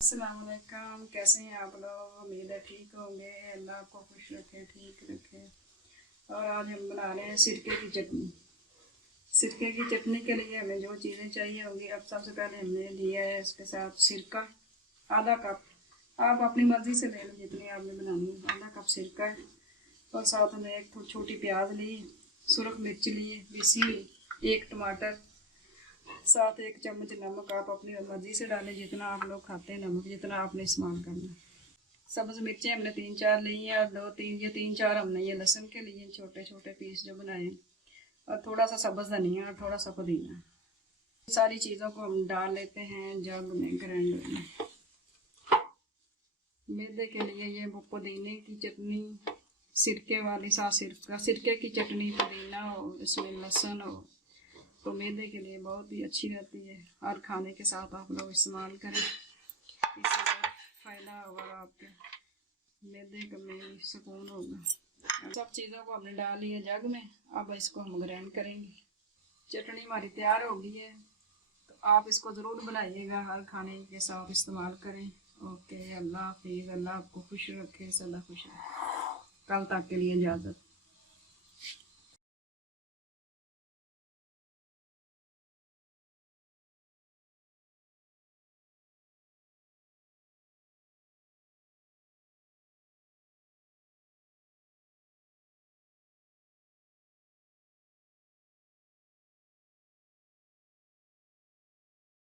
अस्सलाम वालेकुम, कैसे हैं आप लोग। उम्मीद है ठीक होंगे। अल्लाह आपको खुश रखे, ठीक रखे। और आज हम बना रहे हैं सिरके की चटनी। सिरके की चटनी के लिए हमें जो चीज़ें चाहिए होंगी, अब सबसे पहले हमने लिया है इसके साथ सिरका आधा कप। आप अपनी मर्ज़ी से ले लें जितनी आपने बनानी है। आधा कप सिरका है और साथ में एक छोटी प्याज ली, सुरख मिर्च लिए पीसी हुई, एक टमाटर, साथ एक चम्मच नमक। आप अपनी मर्जी से डालें जितना आप लोग खाते हैं, नमक जितना आपने इस्तेमाल करना है। सब्ज़ मिर्चें हमने 3-4 ली हैं और 3-4 हमने ये लहसुन के लिए छोटे छोटे पीस जो बनाए, और थोड़ा सा सब्ज़ धनिया और थोड़ा सा पुदीना। सारी चीज़ों को हम डाल लेते हैं जग में, ग्राइंडर में। मैदे के लिए ये पुदीने की चटनी, सिरके वाली, सिरके की चटनी, पुदीना हो, इसमें लहसुन हो, तो मैदे के लिए बहुत ही अच्छी रहती है। और खाने के साथ आप लोग इस्तेमाल करें, इससे बहुत फ़ायदा होगा आपके मैदे का में सुकून होगा। सब चीज़ों को हमने डाल लिया जग में। अब इसको हम ग्राइंड करेंगे। चटनी हमारी तैयार हो गई है, तो आप इसको ज़रूर बनाइएगा, हर खाने के साथ इस्तेमाल करें। ओके, अल्लाह हाफिज़। अल्लाह आपको खुश रखे, सदा खुश रखे। कल तक के लिए इजाज़त।